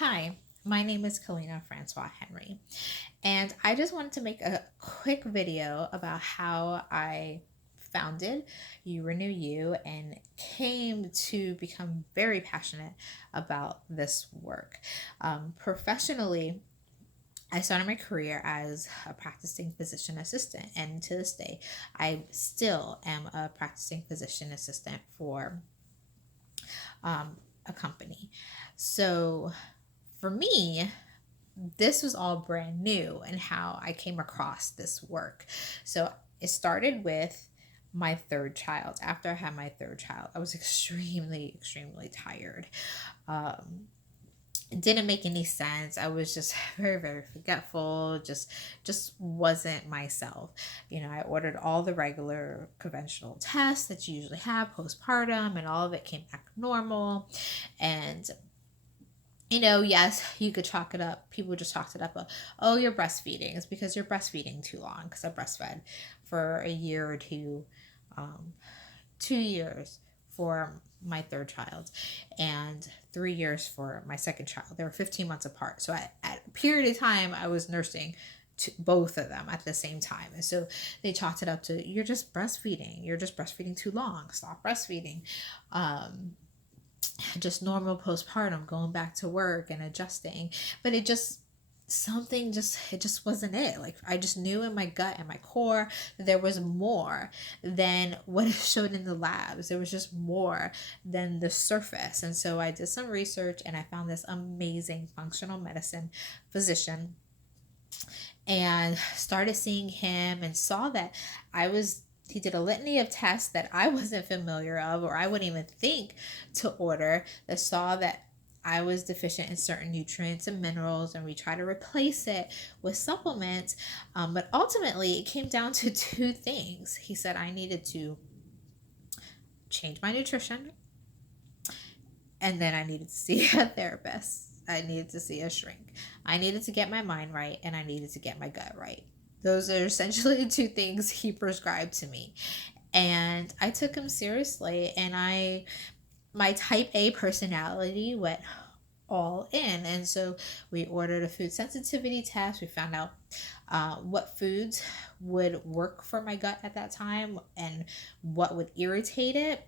Hi, my name is Kaleena Francois Henry, and I just wanted to make a quick video about how I founded You Renew You and came to become very passionate about this work. Professionally, I started my career as a practicing physician assistant, and to this day, I still am a practicing physician assistant for a company. So, for me, this was all brand new and how I came across this work. So it started with my third child. After I had my third child, I was extremely tired. Um, it didn't make any sense. I was just very forgetful. Just wasn't myself. I ordered all the regular conventional tests that you usually have postpartum, and all of it came back normal. And yes, you could chalk it up. People just chalked it up. Oh, you're breastfeeding. It's because you're breastfeeding too long. Because I breastfed for a year or two, 2 years for my third child, and 3 years for my second child. They were 15 months apart. So at a period of time, I was nursing both of them at the same time. And so they chalked it up to, you're just breastfeeding. You're just breastfeeding too long. Stop breastfeeding. Just normal postpartum, going back to work and adjusting. But it just wasn't it. Like, I just knew in my gut and my core that there was more than what it showed in the labs. There was just more than the surface. And so I did some research and I found this amazing functional medicine physician and started seeing him and saw that he did a litany of tests that I wasn't familiar of, or I wouldn't even think to order, that saw that I was deficient in certain nutrients and minerals, and we try to replace it with supplements. But ultimately, it came down to two things. He said I needed to change my nutrition, and then I needed to see a therapist. I needed to see a shrink. I needed to get my mind right, and I needed to get my gut right. Those are essentially the two things he prescribed to me. And I took him seriously, and my type A personality went all in. And so we ordered a food sensitivity test. We found out what foods would work for my gut at that time and what would irritate it.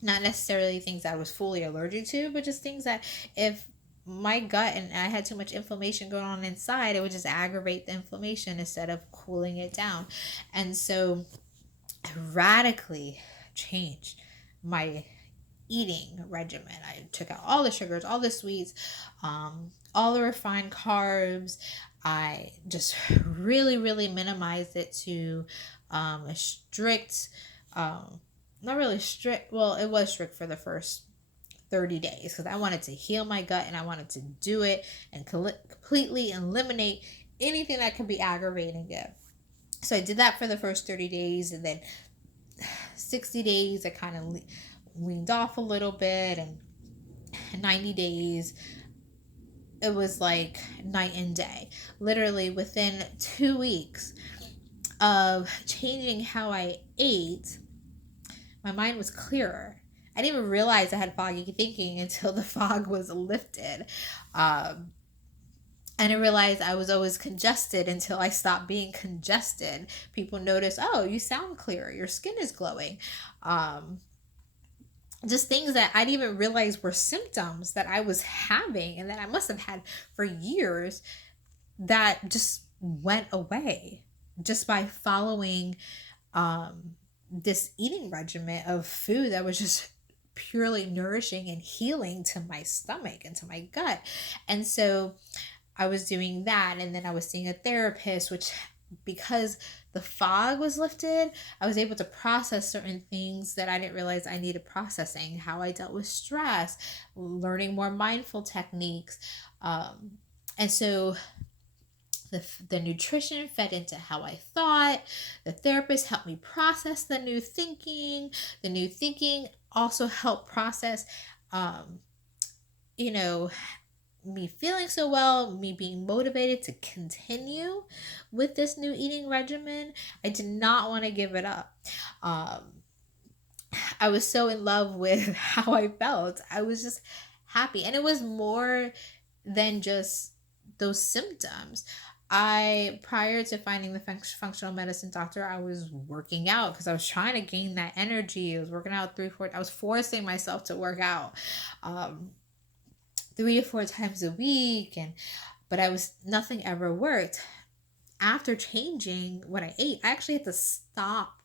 Not necessarily things that I was fully allergic to, but just things that, if my gut and I had too much inflammation going on inside, it would just aggravate the inflammation instead of cooling it down. And so I radically changed my eating regimen. I took out all the sugars, all the sweets, all the refined carbs. I just really minimized it to a strict, not really strict, well, it was strict for the first 30 days because I wanted to heal my gut and I wanted to do it and completely eliminate anything that could be aggravating it. So I did that for the first 30 days, and then 60 days I kind of weaned off a little bit, and 90 days it was like night and day. Literally within 2 weeks of changing how I ate, my mind was clearer. I didn't even realize I had foggy thinking until the fog was lifted. I didn't realize I was always congested until I stopped being congested. People notice, oh, you sound clearer, your skin is glowing. Just things that I didn't even realize were symptoms that I was having and that I must have had for years, that just went away just by following this eating regimen of food that was just purely nourishing and healing to my stomach and to my gut. And so I was doing that, and then I was seeing a therapist, which, because the fog was lifted, I was able to process certain things that I didn't realize I needed processing. How I dealt with stress, learning more mindful techniques. And so the nutrition fed into how I thought. The therapist helped me process the new thinking. The new thinking also helped process, you know, me feeling so well, me being motivated to continue with this new eating regimen. I did not want to give it up. I was so in love with how I felt. I was just happy. And it was more than just those symptoms. Prior to finding the functional medicine doctor, I was working out because I was trying to gain that energy. I was working out I was forcing myself to work out, um, 3 or 4 times a week. But nothing ever worked. After changing what I ate, I actually had to stop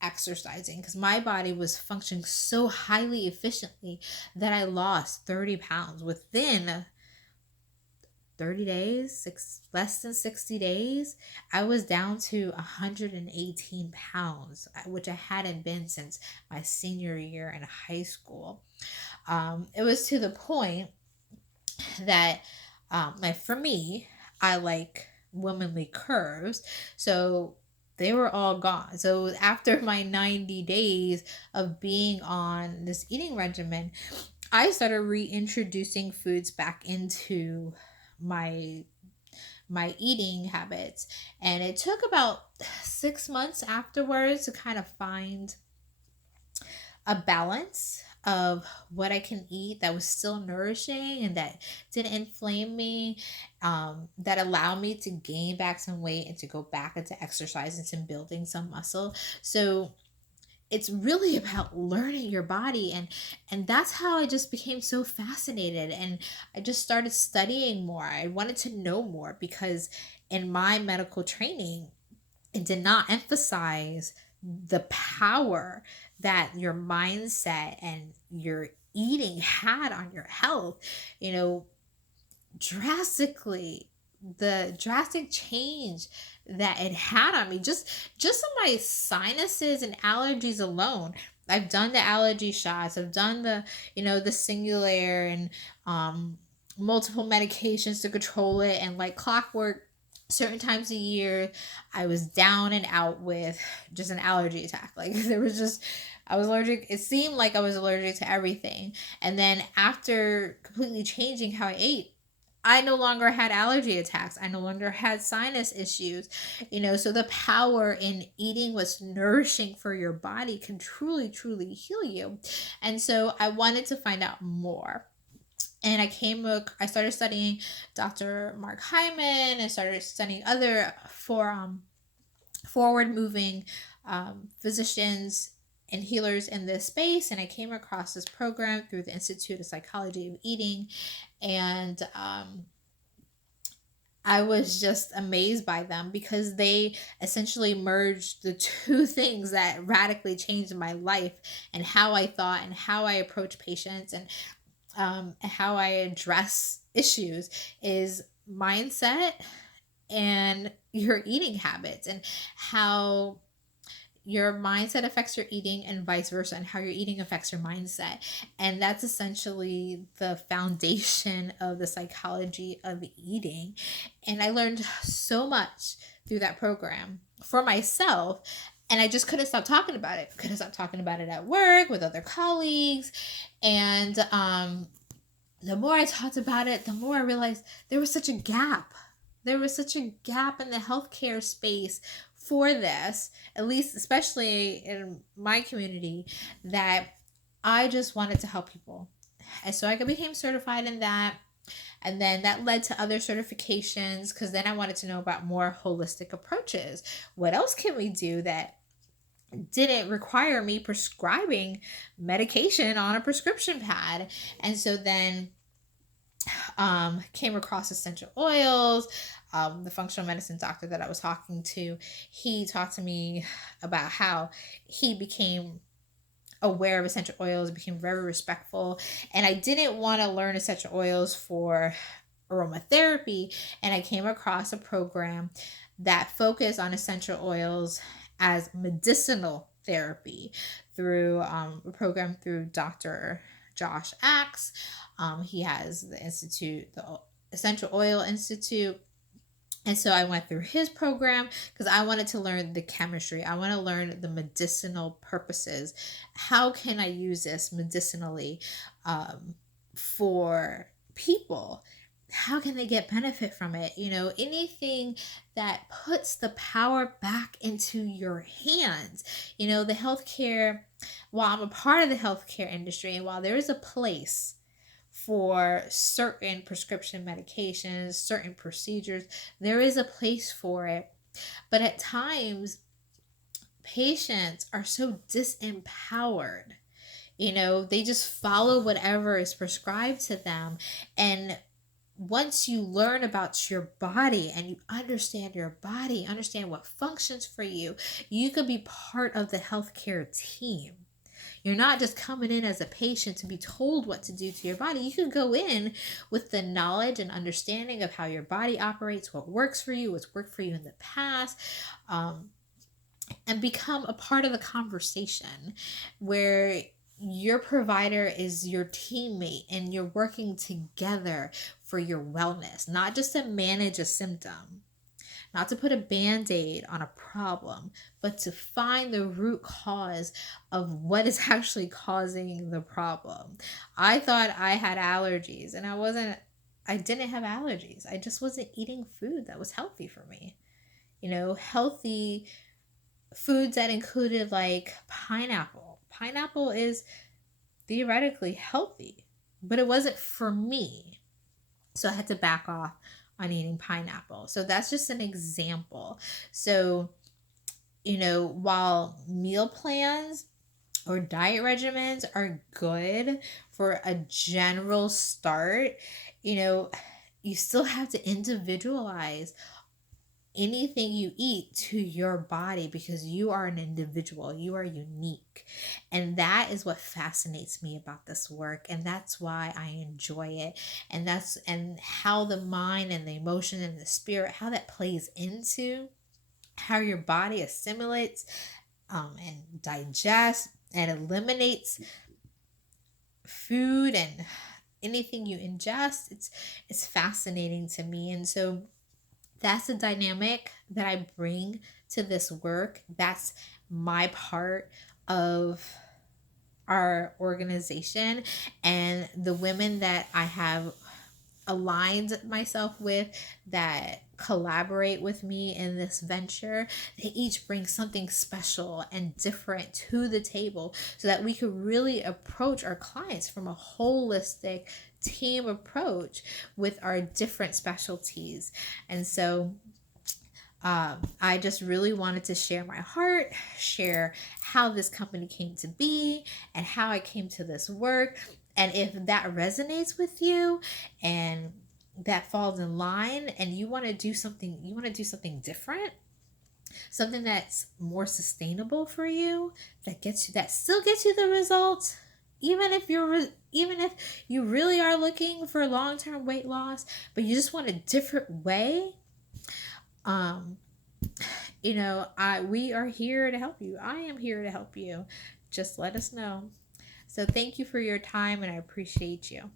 exercising because my body was functioning so highly efficiently that I lost 30 pounds within 30 days, less than 60 days. I was down to 118 pounds, which I hadn't been since my senior year in high school. It was to the point that, like for me, I like womanly curves. So they were all gone. So after my 90 days of being on this eating regimen, I started reintroducing foods back into my my eating habits, and it took about 6 months afterwards to kind of find a balance of what I can eat that was still nourishing and that didn't inflame me, that allowed me to gain back some weight and to go back into exercise and building some muscle. So it's really about learning your body, and that's how I just became so fascinated, and I just started studying more. I wanted to know more because in my medical training it did not emphasize the power that your mindset and your eating had on your health. You know, drastically, the drastic change that it had on me, just on my sinuses and allergies alone. I've done the allergy shots, I've done the singular and multiple medications to control it, and like clockwork, certain times a year I was down and out with just an allergy attack. Like there was just, I was allergic, it seemed like I was allergic to everything. And then after completely changing how I ate, I no longer had allergy attacks. I no longer had sinus issues. So the power in eating what's nourishing for your body can truly, truly heal you. And so I wanted to find out more. And I started studying Dr. Mark Hyman and started studying other forward moving physicians and healers in this space. And I came across this program through the Institute of Psychology of Eating. And I was just amazed by them because they essentially merged the two things that radically changed my life and how I thought and how I approach patients and how I address issues is mindset and your eating habits, and how your mindset affects your eating and vice versa, and how your eating affects your mindset. And that's essentially the foundation of the psychology of eating. And I learned so much through that program for myself. And I just couldn't stop talking about it. Couldn't stop talking about it at work with other colleagues. And the more I talked about it, the more I realized there was such a gap. There was such a gap in the healthcare space for this, at least especially in my community, that I just wanted to help people. And so I became certified in that. And then that led to other certifications because then I wanted to know about more holistic approaches. What else can we do that didn't require me prescribing medication on a prescription pad? And so then came across essential oils. The functional medicine doctor that I was talking to, he talked to me about how he became aware of essential oils, became very respectful. And I didn't want to learn essential oils for aromatherapy. And I came across a program that focused on essential oils as medicinal therapy through a program through Dr. Josh Axe. He has the Essential Oil Institute. And so I went through his program because I wanted to learn the chemistry. I want to learn the medicinal purposes. How can I use this medicinally for people? How can they get benefit from it? Anything that puts the power back into your hands. The healthcare, while I'm a part of the healthcare industry, and while there is a place for certain prescription medications, certain procedures. There is a place for it. But at times, patients are so disempowered. They just follow whatever is prescribed to them. And once you learn about your body and you understand your body, understand what functions for you, you could be part of the healthcare team. You're not just coming in as a patient to be told what to do to your body. You can go in with the knowledge and understanding of how your body operates, what works for you, what's worked for you in the past, and become a part of the conversation where your provider is your teammate and you're working together for your wellness, not just to manage a symptom, not to put a band-aid on a problem, but to find the root cause of what is actually causing the problem. I thought I had allergies, and I didn't have allergies. I just wasn't eating food that was healthy for me. Healthy foods that included like pineapple. Pineapple is theoretically healthy, but it wasn't for me. So I had to back off on eating pineapple. So that's just an example. So, while meal plans or diet regimens are good for a general start, you still have to individualize anything you eat to your body because you are an individual, you are unique. And that is what fascinates me about this work, and that's why I enjoy it. And how the mind and the emotion and the spirit, how that plays into how your body assimilates and digests and eliminates food and anything you ingest. It's fascinating to me. And so that's the dynamic that I bring to this work. That's my part of our organization, and the women that I have aligned myself with that collaborate with me in this venture, they each bring something special and different to the table so that we could really approach our clients from a holistic team approach with our different specialties. And so I just really wanted to share my heart, share how this company came to be and how I came to this work. And if that resonates with you and that falls in line and you want to do something different, something that's more sustainable for you, that still gets you the results, even if you really are looking for long-term weight loss, but you just want a different way, um we are here to help you. I am here to help you. Just let us know. So thank you for your time, and I appreciate you.